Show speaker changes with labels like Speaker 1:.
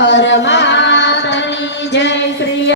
Speaker 1: I'm Rama